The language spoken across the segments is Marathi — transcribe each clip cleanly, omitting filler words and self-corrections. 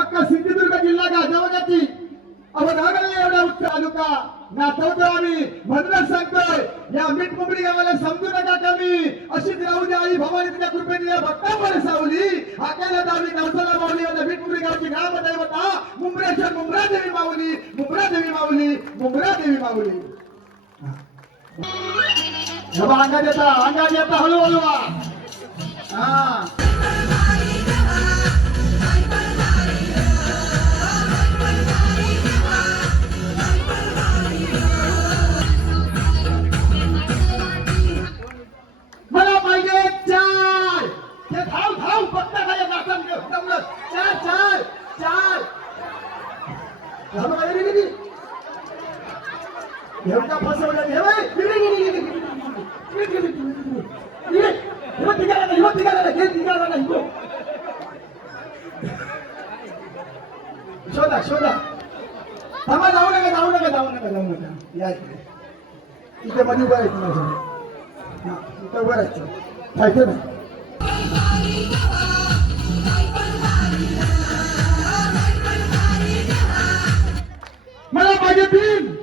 अख्खा सिंधुदुर्ग जिल्हा गाजवण्याची अवधागले एवढा उच्च तालुका नाचवतो आम्ही. म्हणूनच सांगतोय या मीठमुंबरी गावाला समजू नका कमी. अशीच राहू द्या आई भवानी तुझ्या कृपेने या भक्तांवर सावली. हाकेला दावली नवसाला माऊली या मीठमुंबरी गावची ग्रामदैवता मुंबऱ्याच्या मुंबरा देवी माऊली, मुंबरा देवी माऊली, मुंबरा देवी माऊली. अंगात येता हळूहळू हा. मला पाहिजे चार. हे धाव धाव फक्त काय नाचन जमलं. चार चार चार एवढा फसवलं शोधा शोधा. थांबा, जाऊ नका जाऊ नका जाऊ नका जाऊ नका. या इथे मध्ये उभं आहे तुम्हाला. इथं उभं राहायचं खायचं नाही. मला पाहिजे तीन.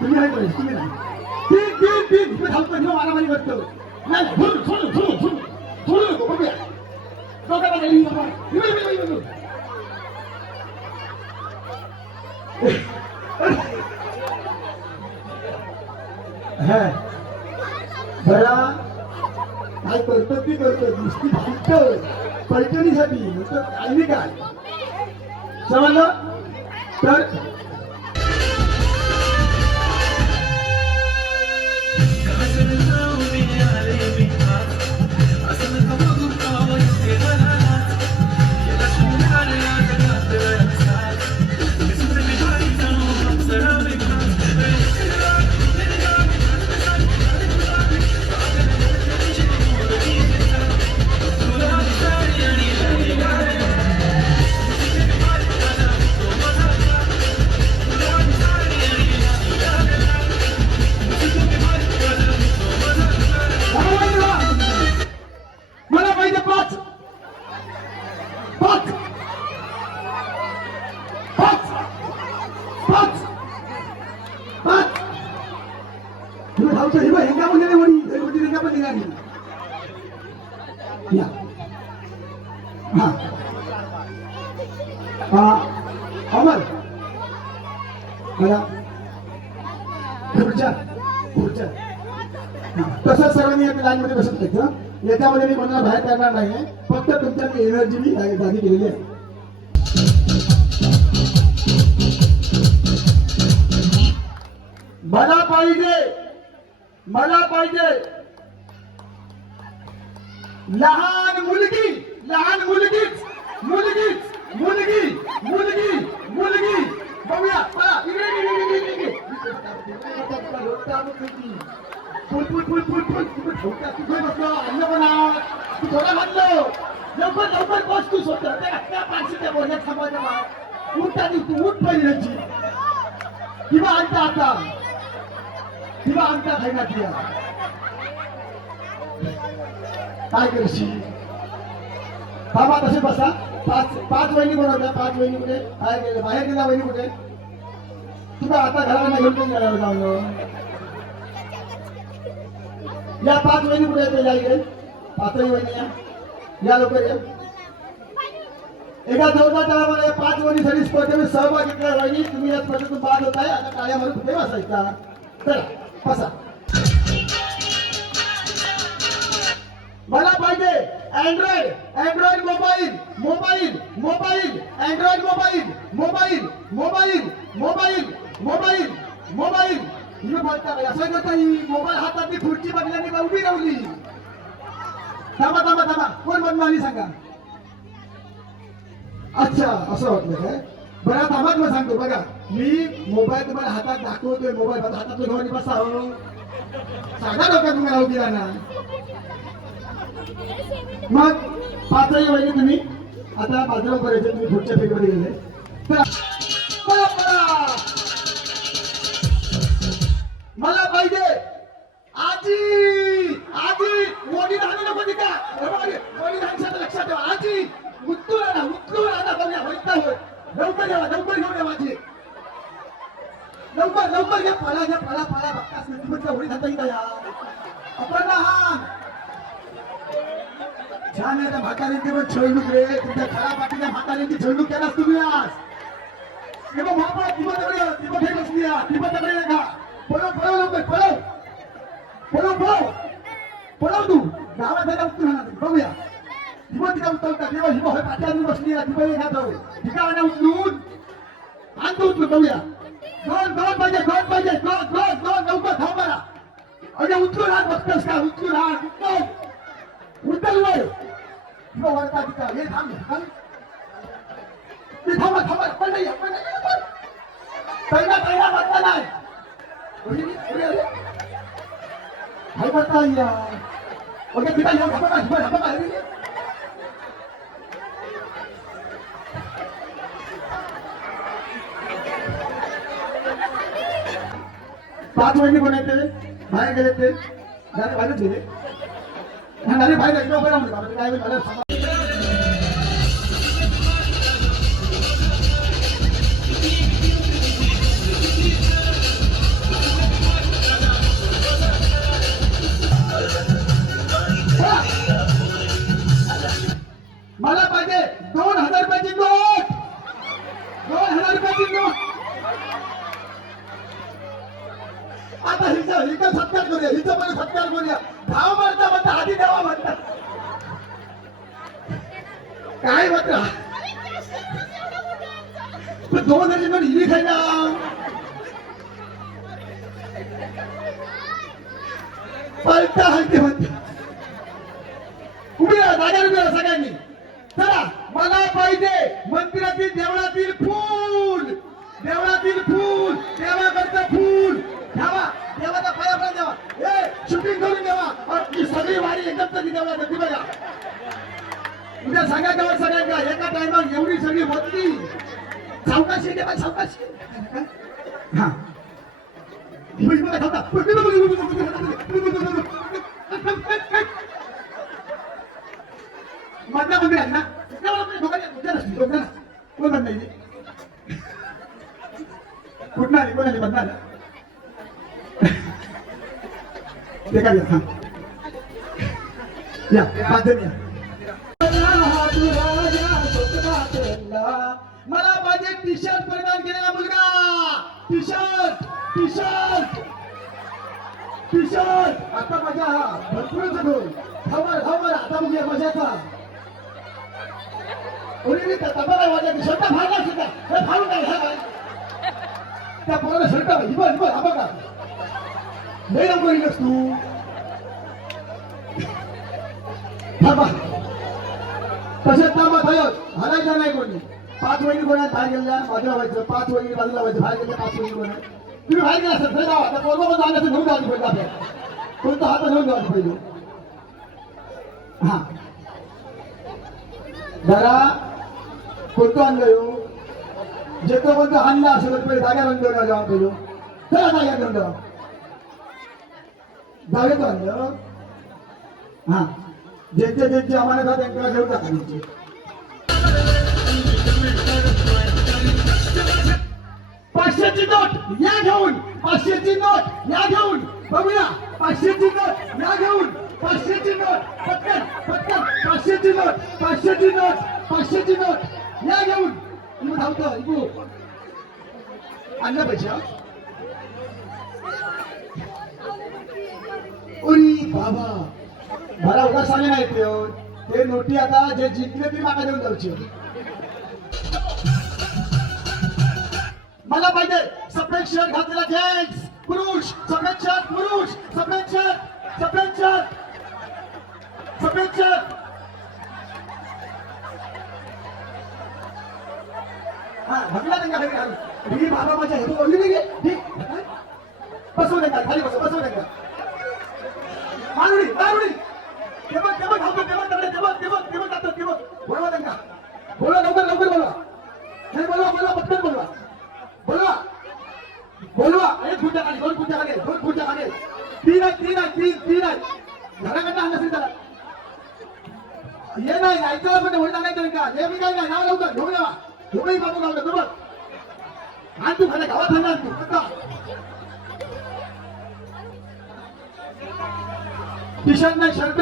तुम्ही नाही पाहिजे, तुम्ही नाही. तीन तीन तीन तुम्ही धावतो किंवा मारामारी करतो. नाही सोडून सोडून सोडून सोडून सोडून नको बघूया. डोक्याला गेली बाबा. बरा काय करतो ती करतो. नुसती फक्त पैठणीसाठी काही काय समजलं तर अमर मला तसं सर्वांनी लाईन मध्ये बसत नाही. याच्यामध्ये मी कोणाला बाहेर करणार नाहीये. फक्त तुमच्या एनर्जी मी जागी केलेली आहे. मला पाहिजे लहान मुलगी. लहान मुलगीच मुलगीच मुलगी मुलगी मुलगी बघूया. फुल फुल फुल फुल फुल तुझे बसलो अन्न बनव. तू थोडा म्हणलो लवकर लवकर बस. तू स्वतः त्या पाचशे बोलण्यात थांबायचं. उठता तू उठ पहिली त्यांची किंवा आणता आता किंवा आणता खायना तिला काय करशील. थांबा तसे बसा. पाच वहिनी बनवल्या. पाच वहिनी कुठे बाहेर गेल्या. वहिनी कुठे तुला आता घराला घेऊन गेला जाऊन. या पाच वहिनी कुठे येते. या इकडे पाचही वहिनी या लवकर या. एका जोरदार टाळ्या. पाच वहिनीसाठी स्पर्धेमध्ये सहभाग घेतला. वहिनी तुम्ही या स्पर्धेतून बाद होत आहे. आता टाळ्या मारून कुठे बसायचा. चला बसा. मला पाहिजे Android mobile mobile mobile Android mobile mobile mobile mobile mobile mobile. तुम्ही बोलता असं करता. ही मोबाईल हातातली खुर्ची बदल्याने उभी राहिली. थांबा थांबा थांबा. कोण बनवाली सांगा. अच्छा असं वाटलं काय. बरं थांबा मग सांगतो. बघा मी मोबाईल तुम्हाला हातात दाखवतोय. मोबाईल हातातलं घेऊन बसा. सांगा डोक्यात तुम्हाला उभी राहणार. मग पाचही वहिनी तुम्ही आता बाजूला करायचे. तुम्ही पुढच्या फेरीमध्ये गेले. मला पाहिजे आजी. आजी मोठी धान नको का. मोठी धान लक्षात ठेवा. आजी पळा बघतास तुमच्या होळी जाता येईल या आपण हा छान आहे त्या म्हाताऱ्यांची पण छळणूक रे तुमच्या खरा पाठीच्या म्हाताऱ्यांची छळणूक केलास तुम्ही आज किंवा महापळा किंवा तगडे किंवा काही बसली किंवा तगडे नका पळव लवकर पळव तू गावात जायला उतरू ना बघूया किंवा तिला उतरता तेव्हा हिवा होय पाठ्यावर बसली किंवा एक हात ठिकाणा उचलून आणतो उचलून बघूया दोन पाहिजे दोन लवकर थांब मला अरे उचलून हात बघतोस का उचलून हात उचल वय किंवा वरता तिचा हे थांब ते थांबा पण नाही पहिला बसला नाही काय करता या ओके तिला येऊ थांबा 5 महिने कोण येते बाहेर गेले ते बाहेरच गेले बाहेर काय मला पाहिजे 2000 रुपयाची नोट 2000 रुपयाची नोट आता हिचा सत्कार करूया हिचा पण सत्कार करूया धाव मारता म्हणता आधी द्यावा म्हणतात काय म्हणता 2000ची नोट हिरी खायला पलटा हलते म्हणते उभी राहा जागा उभी राहा सगळ्यांनी चला मला पाहिजे मंदिरातील देवळातील फूल देवाकडचं फूल घ्यावा देवाचा पाया पण द्यावा ए शूटिंग करून द्यावा ही सगळी वारी एकदम तरी देवळा ती बघा उद्या सांगायचं सगळ्यांना एका टायमात एवढी सगळी होती सावकाशी देवा सावकाशी हा मधला मंदिर आहे ना कोण बंद नाही कुठं आली कोण आली बंद आलं ते काय या मला पाहिजे टी शर्ट परिधान केलेला मुलगा टी शर्ट आता माझ्या भरपूरच ढोल खबर आता बघूया मजाचा उरी तबला वाजत शर्ट फाडला सुद्धा हे फाडून काय त्या पोराला शर्ट हिबर हा बघा लय नको येईलस तू थांबा तसेच थांबा थयच हलायचं नाही कोणी 5 वहिनी कोणा बाहेर गेल्या बाजूला व्हायचं 5 वहिनी बाजूला व्हायचं बाहेर गेल्या 5 वहिनी कोणा तुम्ही बाहेर गेला असेल तर जावा त्या पोरगा पण आलं घेऊन जायचं पहिले आपल्या कोणता हात घेऊन जायचं पहिले हा जरा कोणतं आणलं येऊ जे तो कोणतं आणलं असेल तर पहिले जागा रंग देऊन जावा पहिलो चला जागा देऊन जावा जागे तो आणलं हा ज्यांचे आम्हाला त्यांना घेऊन टाकायचे 500ची नोट या घेऊन 500ची नोट या घेऊन बघूया 500ची नोट या घेऊन 500ची नोट पटकन 500ची नोट या घेऊन इकडे धावतो इकडू आणलं पैसे उरी बाबा मला उगा सांगे नाही ते नोटी आता जे जिंकले ते मागा देऊन जाऊची मला पाहिजे सफेद शर्ट घातलेला जेंट्स पुरुष सफेद शर्ट हा भगला नाही बाबा माझ्या हे बोलली नाही ठीक बसवू नका खाली बसवू नका मारुडी तेव्हा घालतो तेव्हा जातो बोलवा त्यांना बोलवा लवकर बोलवा नाही बोलवा पटकन बोलवा एक खुर्च्या खाली 2 खुर्च्या खाली 3 आहेत घराकडनं आणलं असेल त्याला हे नाही ऐकायला पण होईल नाही तरी का हे मी काय नाही नाव लवकर घेऊन यावा तुम्ही बाबू गावलं बरोबर आणि तू खाली गावात आणणार तू टी शर्ट नाही शर्ट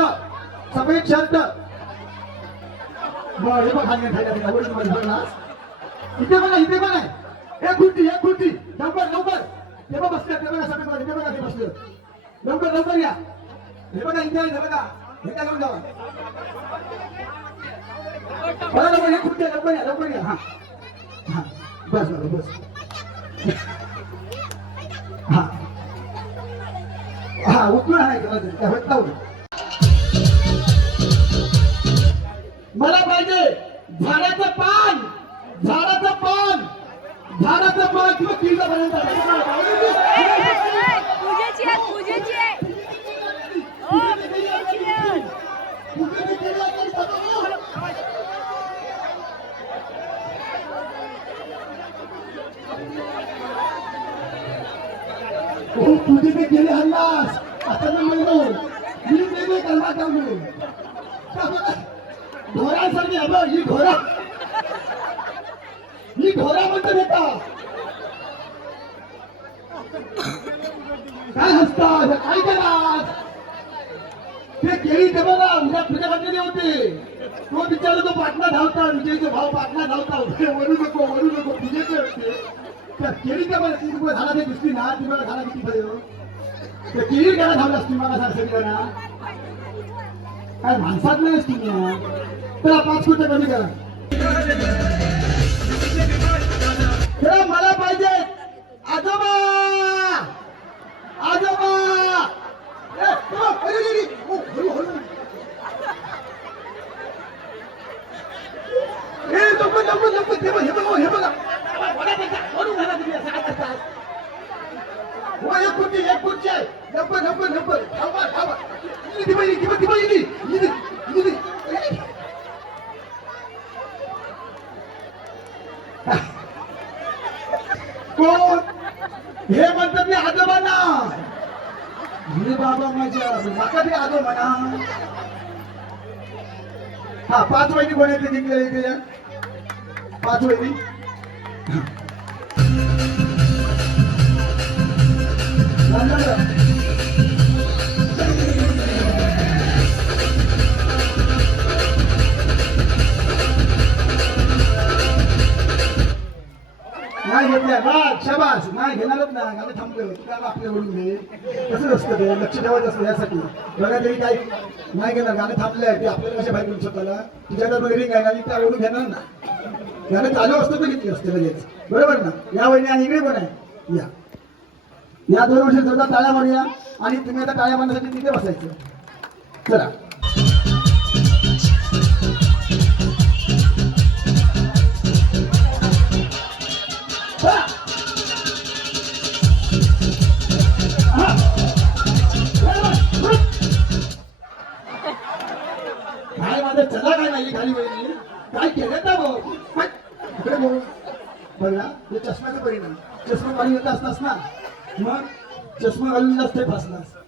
सफेद शर्ट बरं हे बघ खाली इथे पण आहे इथे पण आहे एक खुर्ची लवकर लवकर ते बघ बसले ते बघा सफेद ते बघा ते बसले लवकर लवकर या हे बघा इथे आहे बघा हे काय करून जावा बघा लवकर हे खुर्ची लवकर या हा हा बस बस हा हा उठून आहे मला पाहिजे झाडाचं पान किंवा किल्ला पर्यंत तुझे ते गेले हल्लास आता मी म्हणलो मी गेले कल्ला काढून घोरासारखी आहे बघ ही घोरा म्हणतो देता काय हसता काय करा ते केळी ते बघा उद्या तुझ्या घातलेले होते तो बिचारा तो पाटणा धावता विजयचा भाव पाटणा धावता वरू नको तुझे ते होते त्या केळीच्या मला 3 रुपये झाला ते दिसली ना ती मला झाला किती पाहिजे त्या केळी घ्यायला धावला असती मला सांगते ना काय माणसात नाही असती ना त्याला 5 कोटी कमी करा तेव्हा मला पाहिजे आजोबा हे बघा एक खुर्ची आहे लवकर थांबा कोण हे म्हणतात मी आजोबांना हे बाबा माझ्या माका ते आजो म्हणा हा 5 वहिनी कोण येते जिंकलेले 5 वहिनी नाही घेतल्या शाबास नाही घेणारच ना गाणं थांबलं गाणं आपल्याकडून घे कसं असतं ते लक्ष ठेवायचं असतं यासाठी बघा तरी काही नाही घेणार गाणं थांबलंय ते आपल्याला कशा बाहेर करू स्वतःला तुझ्याकडे वगैरे काय आणि त्यावरून घेणार ना गाणं चालू असतं तर घेतली असते लगेच बरोबर ना या वहिनी आणि इकडे पण आहे या 2 वर्ष जोरदार टाळ्या मारूया आणि तुम्ही आता टाळ्या मारण्यासाठी तिथे बसायचं चला काय माझं चला काय नाही खाली वहिनी काय केलं ना भाऊ बघा हे चष्म्याचा परिणाम चष्मा घालून येत असतास ना मग चष्मा घालून जास्त फसलास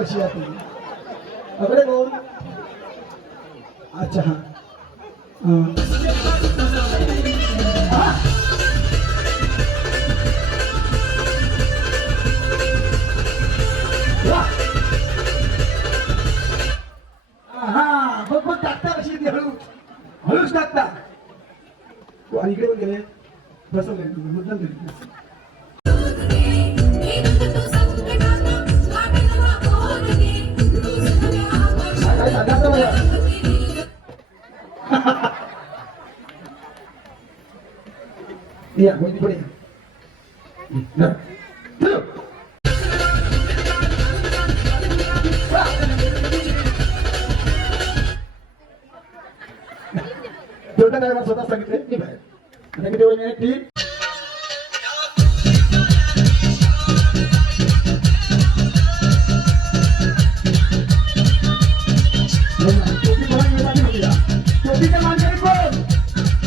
कशी आहे अकडे कोण अच्छा हा हा बघ टाकता कशी ती हळूच टाकता आणि इकडे पण गेले बसवले मुद्दाम केले या वहिनी पुढे जोरदार टाळ्या स्वतः सांगितले मी बाहेर आता किती वहिनी टीम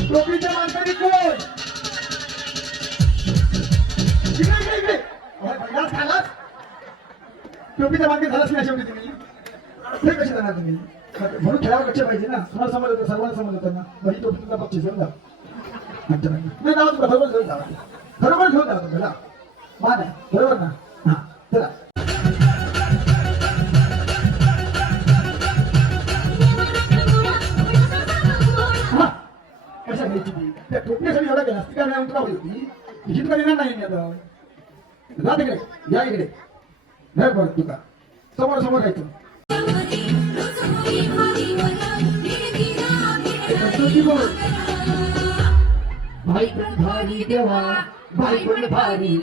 टोपीच्या माणसाने कोण टोपीच्या पक्ष पाहिजे ना, तुम्हाला समज होतं, सर्वांना समज होतं ना, मग ही टोपी तुमचा पक्ष घेऊन जा. नाही जाऊ तुला बरोबर घेऊन जावा, बरोबर घेऊन जावा तुम्हाला मान आहे बरोबर ना. हा चला हा कशा घ्यायची ती त्या टोपीसाठी एवढा गेला असती का नाही तुला होती हित कधी नाही मी आता जा तिकडे या इकडे नाही पडत तुका समोर समोर जायचं. भाई पण भारी देवा भाई पण भारी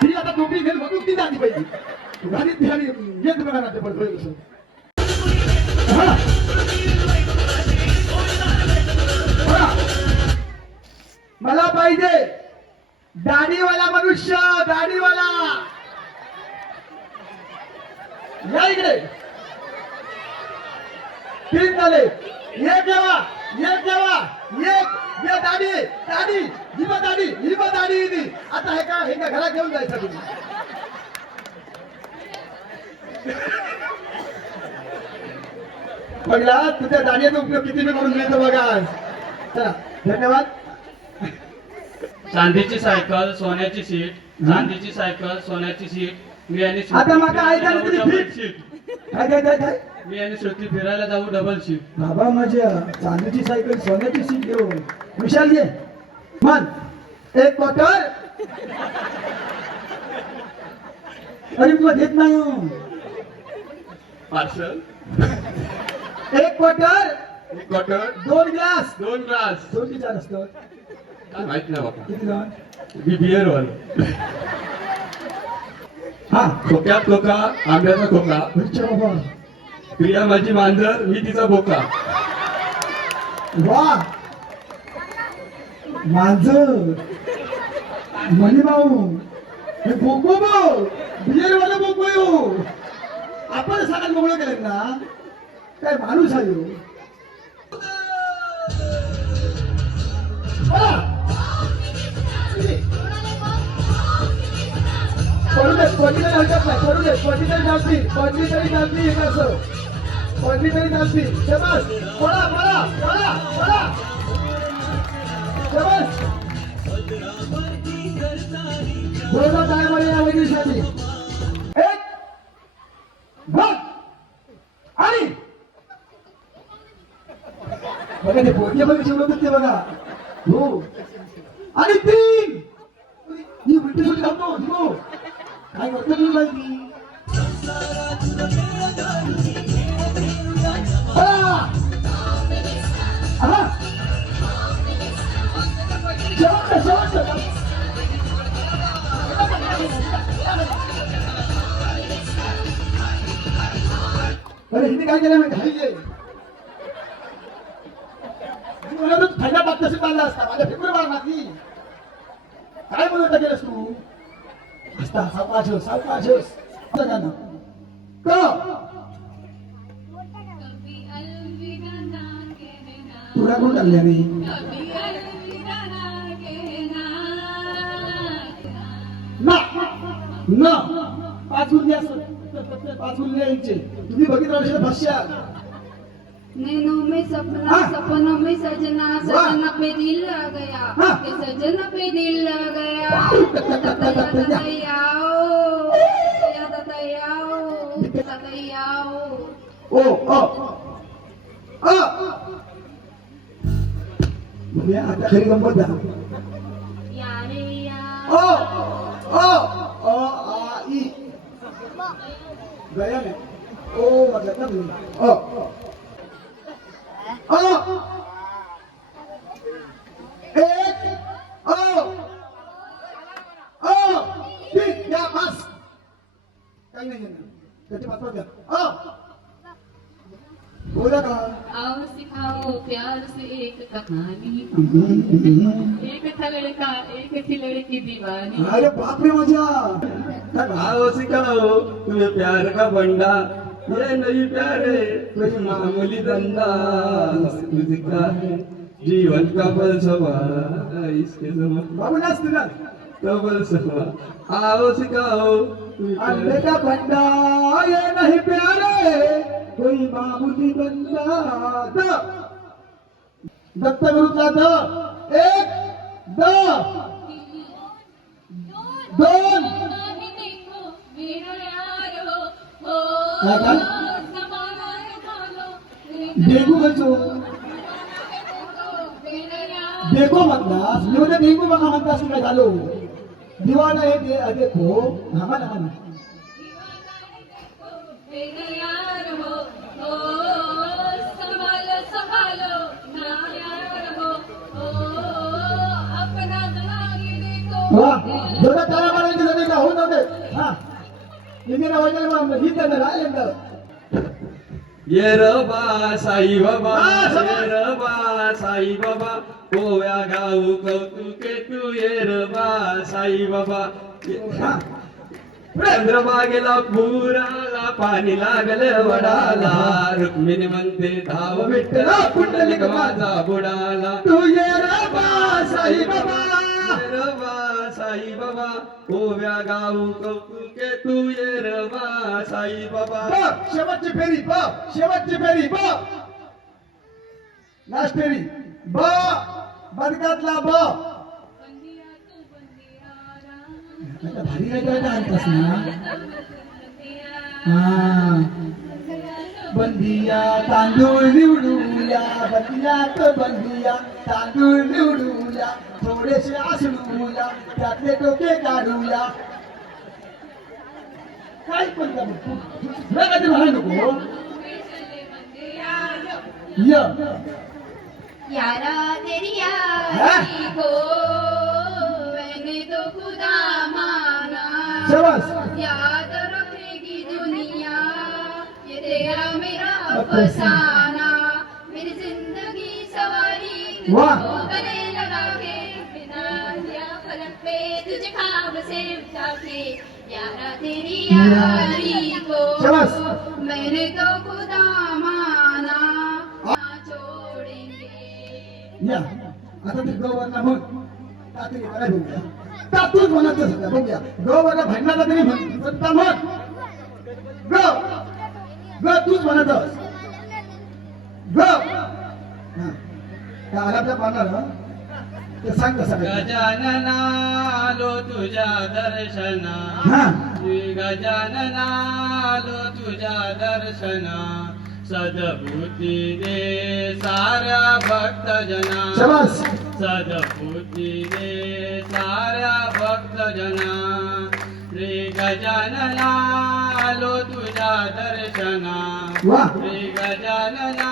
ती आता टोपी घेऊन बघू ती झाली पाहिजे घाली ती झाली घेत बघा ना ते पडतो. मला पाहिजे दाढीवाला मनुष्य दाढीवाला या इकडे तीन झाले एक जेवा एक ये दाढी दाढी ही दाढी आता हे का घरात घेऊन जायचं तुम्ही. पहिला तुझ्या दाढीचा उपयोग किती मी करून मिळतो बघा. चला धन्यवाद. चांदीची सायकल सोन्याची सीट, चांदीची सायकल सोन्याची सीट. मी आणि आता माका ऐकायला तरी डबल फिट. सीट. काय मी आणि श्रुती फिरायला जाऊ डबल सीट. बाबा माझ्या चांदीची सायकल सोन्याची सीट घेऊन विशाल घे मन एक क्वार्टर. अरे तुला देत नाही हो. पार्सल एक क्वार्टर एक क्वार्टर 2 ग्लास 2 ग्लास 2 की 4 असतं काय माहित नाही बाबा. किती जण मी बियर वर हा खोक्यात खोका आंब्याचा खोका. अच्छा बाबा प्रिया माझी मांजर मी तिचा बोका. वा माझं मनी भाऊ हे बोको भाऊ बियर वाला बोको येऊ आपण सगळ्यात मोकळं केलं ना काय माणूस आहे हो. पडू दे पडली तरी हरकत नाही पडू दे पडली तरी चालती हे कसं पडली तरी चालती. शबास पडा पडा पडा पडा शबास. जोरदार टाळ्या मारूया या वैदिशाची. एक भाग आणि बघा ते पोरगे बघा शिवलं ते बघा हो आणि 3 ही उलटी सुटी थांबतो हो काय करतो मी माहिती. अरे हिने काय केलं माहिती घाई फायदा बाग तसे बांधला असता माझ्या फेकून मारणार ती काय म्हणून केलंस तू असता सावकाश तुला कोण टाकल्या नाही ना 5 गुल्ले असत 5 गुल्ले यायचे तुम्ही बघितलं असेल भाष्या. नैनों में सपना सपनों में सजना सजना पे दिल आ गया के सजना पे दिल आ गया. ततैयाओ ओ बघूया आता खरी गंमत द्या. यारे ओ आ ई गया ने ओ मतलब ना ओ एक ठीक या बस काही नाही त्याची पाच द्या बोला का. आओ सिखाओ प्यार से एक कहानी एक था लड़का एक थी लड़की दीवानी. अरे बापरे मजा आओ सिखाओ तुम्हें प्यार का बंडा ये नहीं प्यारे कोई मामूली धंधा. तुझका है जीवन का फलसफा इसके समझ बाबू नाच तुला कबल सुमा आओ सिखाओ अंधे का बंदा ये नहीं प्यारे कोई मामूली बंदा दत्त विरुद्धला एक द दोन काय काय डेंगू म्हणतो देखो म्हणतास मी म्हणजे डेंगू बघा म्हणतास काय झालो दिवाना हे देखो म्हणा वा जेवढा तारा मारायची झाली का होऊन नव्हते हा इंदिरा वैद्य ही त्यांना राहिलं ये रबा साई बाबा हा, समज. ये रबा साई बाबा गोव्या गाऊ कौतुके तू ये रबा साई बाबा चंद्रभागेला पुराला पाणी लागले वडाला रुक्मिणी म्हणते धाव विठ्ठला पुंडलिक माझा बुडाला तू ये रबा साई बाबा ये रबा साई बाबा गोव्या गाऊ कौतुके तू ये रबा साई बाबा शेवटची फेरी शेवटची फेरी लास्ट फेरी बदकातला भारी काय आणतास ना हा बंदिया तांदूळ निवडूया बंदिया तांदूळ निवडूया थोडेसे आसडूया त्यातले टोके काढूया काय पण कधी म्हणाय नको य यारा तेरी यारी को मैंने तो खुदा माना शाबाश याद रखेगी दुनिया ये तेरा मेरा अफसाना मेरी जिंदगी सवारी वाह। तुझको गले लगा के बिना दिया फलक पे तुझे ख्वाब से उठा के यारा तेरी यारी को शाबाश मैंने तो खुदा माना ना छोड़ेंगे या आता ते गवरला म्हण ताती काय बघूया तातूच म्हणायचं सध्या बघूया गवरला भांडणाला तरी म्हणता म्हण ग तूच म्हणायचं ग त्या आल्याच्या पानाला ते सांग कसं काय. गजानना आलो तुझ्या दर्शना हा श्री गजानना आलो तुझ्या दर्शना सद्बुद्धी दे साऱ्या भक्तजना शाबास सद्बुद्धी दे साऱ्या भक्तजना श्री गजानना आलो तुझ्या दर्शना वा श्री गजानना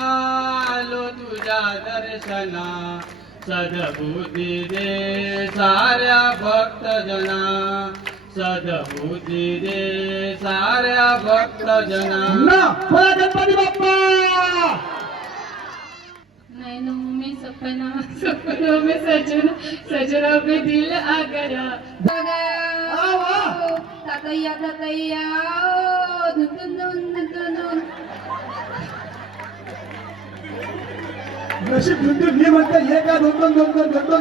आलो तुझ्या दर्शना सद्बुद्धी दे साऱ्या भक्तजना सद्बुद्धी दे साऱ्या भक्तजना ना बोला गणपती बाप्पा नैनों में सपना सपनों में सजना सजना पे दिल आ गया वाह। तातैया तातैया ओ, धुन धुन धुन धुन धुन नशीब दुंदून मी म्हणते हे का दोन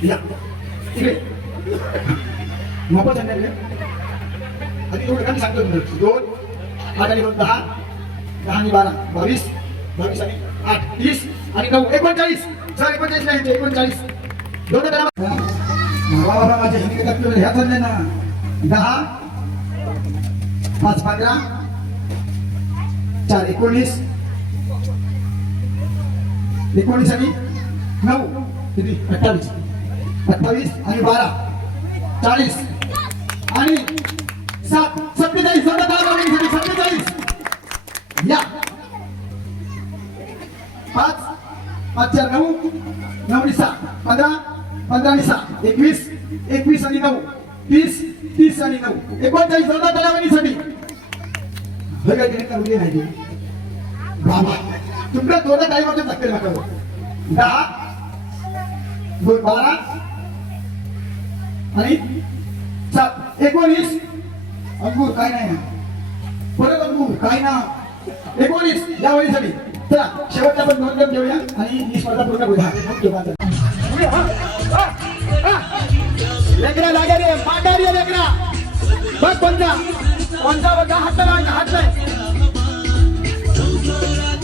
Ya, ini. Ngapa jangan मी सांगतो तुम्ही 2 8 आणि 2 10 10 आणि 12 22 22 आणि 8 30 आणि 9 39 सर 39 नाही ते 39 दोन बाबा माझ्या हिंदी करतो ह्या चालले ना 10 5 15 4 19 19 आणि 9 किती 28 28 आणि 12 40 आणि 7 47 47 या 5 5 4 9 9 आणि 6 15 15 आणि 6 21 21 आणि 9 30 30 आणि 9 39 जोरदार तलावानीसाठी हे काय केलं का नाही ते बाबा तुमच्या जोरदार टाइमवर धक्के नका 10 2 12 आणि 7 19 अंगूर काय नाही परत अंगूर काय ना 19 या वेळीसाठी चला शेवटच्या पण 2 गट घेऊया आणि ही स्पर्धा पूर्ण करूया लेकरा लागे रे मांडा रे लेकरा बघ कोणता बघा हात नाही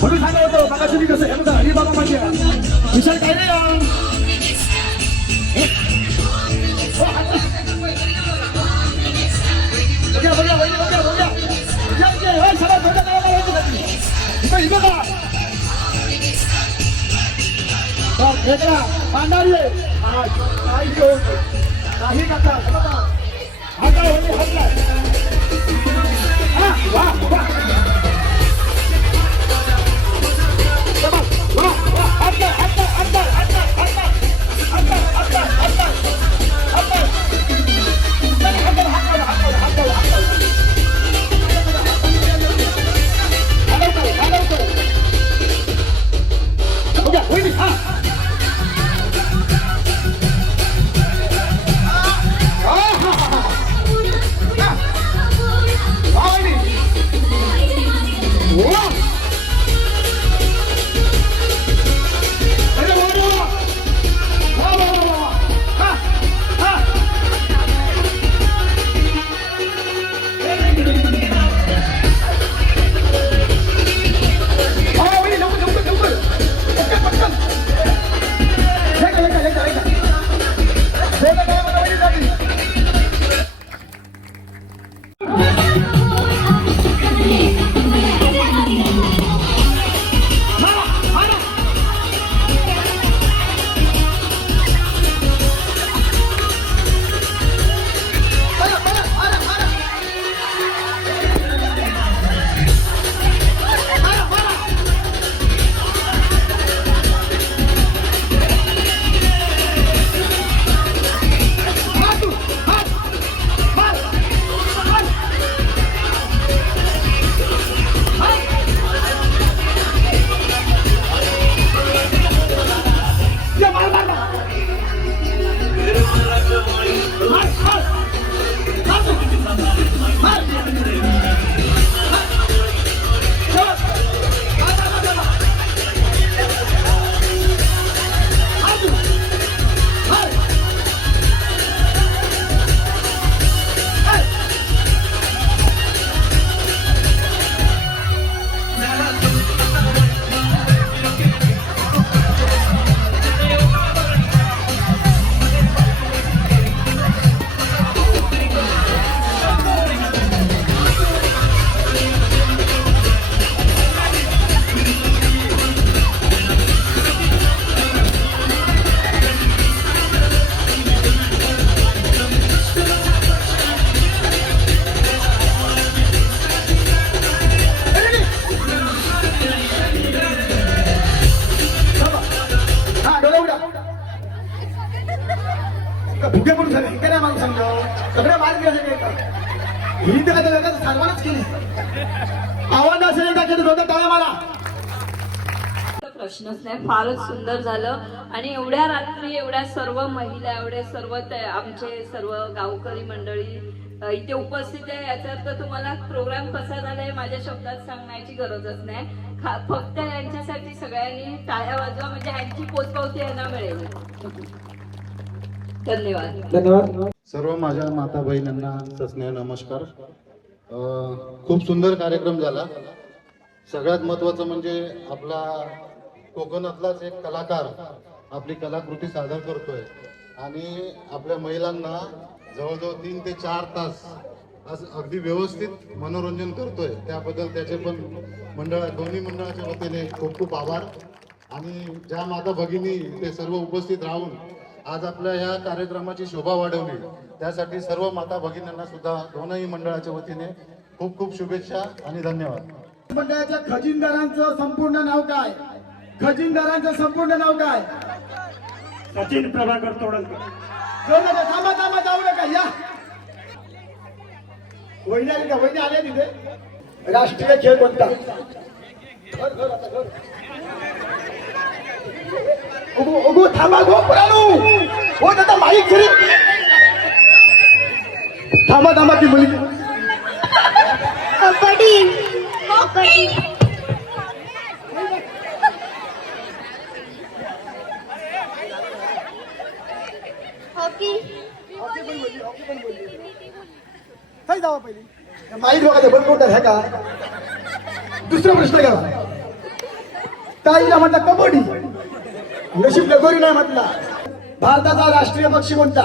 म्हणून सांगा होतो बघा तुम्ही कसं हे बघा हरी बाबा म्हणजे विशाल काय नाही पांढरी काही करता भुके पडून झाले काय नाही मला समजा सगळ्या मार्ग ही तर काय सर्वांनाच केली आव्हान असेल का केलं होतं टाळ्या मला प्रश्नच नाही. फारच सुंदर झालं आणि एवढ्या रात्री एवढ्या सर्व महिला एवढे सर्व आमचे सर्व गावकरी मंडळी इथे उपस्थित आहे याचा अर्थ तुम्हाला प्रोग्राम कसा झालाय माझ्या शब्दात सांगण्याची गरजच नाही. फक्त यांच्यासाठी सगळ्यांनी टाळ्या वाजवा म्हणजे यांची पोचपावती यांना मिळेल. धन्यवाद. धन्यवाद. सर्व माझ्या माता बहिणींना स्नेह नमस्कार. खूप सुंदर कार्यक्रम झाला. सगळ्यात महत्त्वाचं म्हणजे आपला कोकणातलाच एक कलाकार आपली कलाकृती सादर करतोय आणि आपल्या महिलांना जवळजवळ 3 ते 4 तास असं अगदी व्यवस्थित मनोरंजन करतोय. त्याबद्दल त्याचे पण दोन्ही मंडळाच्या वतीने खूप खूप आभार. आणि ज्या माता भगिनी ते सर्व उपस्थित राहून आज आपल्या ह्या कार्यक्रमाची शोभा वाढवली त्यासाठी सर्व माता भगिनींना सुद्धा दोनही मंडळाच्या वतीने खूप खूप शुभेच्छा आणि धन्यवाद. मंडळाच्या खजिनदारांचं संपूर्ण नाव काय? खजिनदारांचं संपूर्ण नाव काय? सचिन प्रभाकर तोडलकर. जाऊ नका, थांबा थांबा, जाऊ नका, या. वहिनी आली का? वहिनी आले तिथे. राष्ट्रीय खेळ कोणता? उगू थांबा, गो पुराणू हो दादा, माईक घरी थांबा थांबा, ती मुली कबड्डी कबड्डी हॉकी काय जावा पहिली माईक लोकांचं बंद कोणतं आहे का? दुसरा प्रश्न घ्या. ताईला म्हटलं कबड्डी, नशीब लगोरी नाही म्हटला. भारताचा राष्ट्रीय पक्षी कोणता?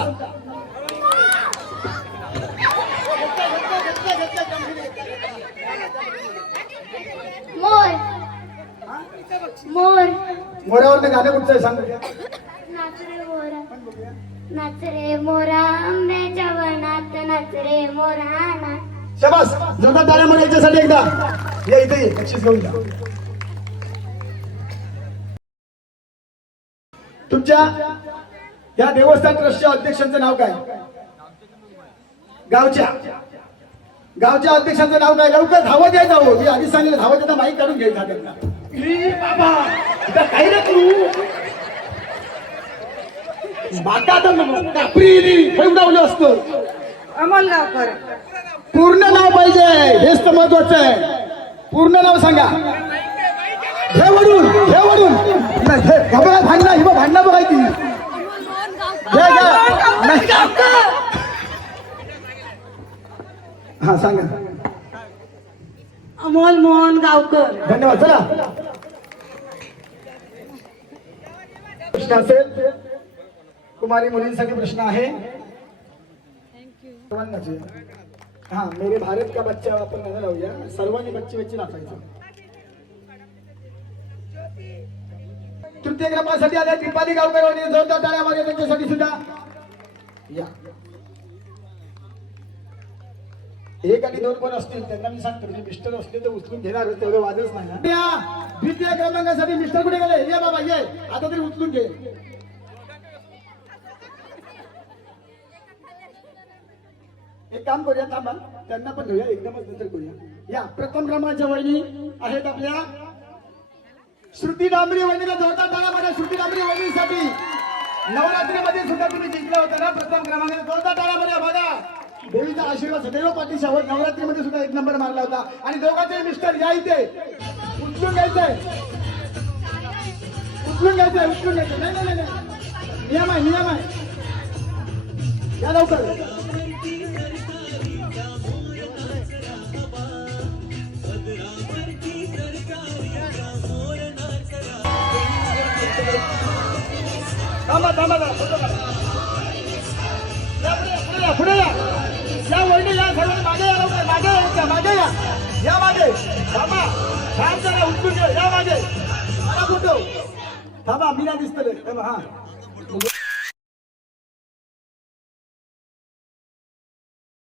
मोर मोर मोरावर गाणं कुठचं आहे सांग. नाच रे मोरा नाच रे मोरा आंब्याच्या वनात नाच रे मोरा नाच. शबास, जोरदार टाळ्या म्हणा याच्यासाठी एकदा. या इथे ये, बक्षीस घेऊन जा. तुमच्या या देवस्थान ट्रस्टच्या अध्यक्षांचं नाव काय? गावच्या अध्यक्षांचं नाव काय? लवकर धावत यायचं. हो, मी आधी सांगितलं धावत येता माईक काढून घ्यायचा त्यांना. बाबा इथं काही ना करू बाका कापरी फेवडावलं असतं. अमोल गावकर. पूर्ण नाव पाहिजे, हेच तर महत्वाचं आहे. पूर्ण नाव सांगा. घे वडून घबरा, भांडणं ही भांडणं बघायची. हा सांगा. अमोल मोहन गावकर. धन्यवाद. चला प्रश्न असेल, कुमारी मुलींसाठी प्रश्न आहे. सर्वांनाच आहे. हा, मेरे भारत का बच्चा आपण गाणं लावूया. सर्वांनी बच्ची नाचायचं. तृतीय क्रमांकासाठी आल्या त्रिपाली गावकर आणि जोरदार टाळ्या मारूया त्यांच्यासाठी सुद्धा. या 1 आणि 2 कोण असतील त्यांना मी सांगतो, म्हणजे मिस्टर असले तर उचलून घेणार, तेवढे वादच नाही. द्वितीय क्रमांकासाठी मिस्टर कुठे गेले? ये बाबा ये, आता तरी उचलून घे. एक काम करूया, थांबा, त्यांना पण घेऊया, एकदमच नंतर करूया. या प्रथम क्रमांकाच्या वहिनी आहेत आपल्या श्रुती डांबरी. वहिनीला जोरदार टाळ्या मारा. श्रुती डांबरी वहिनीसाठी नवरात्रीमध्ये सुद्धा तुम्ही जिंकला होता ना प्रथम क्रमांकाने. जोरदार टाळ्या मारा. बघा, देवीचा आशीर्वाद सदैव पाठीशावर. नवरात्रीमध्ये सुद्धा 1 नंबर मारला होता. आणि दोघांचे मिस्टर या इथे. उचलून घ्यायचंय. नाही. नियम आहे. या लवकर. पुढे या. या वहिनी या, सर्वांनी मागे या, लवकर मागे या मागे. थांबा, छान जरा उचलून घ्या. या मागे. थांबा, मी नाही दिसतले. हा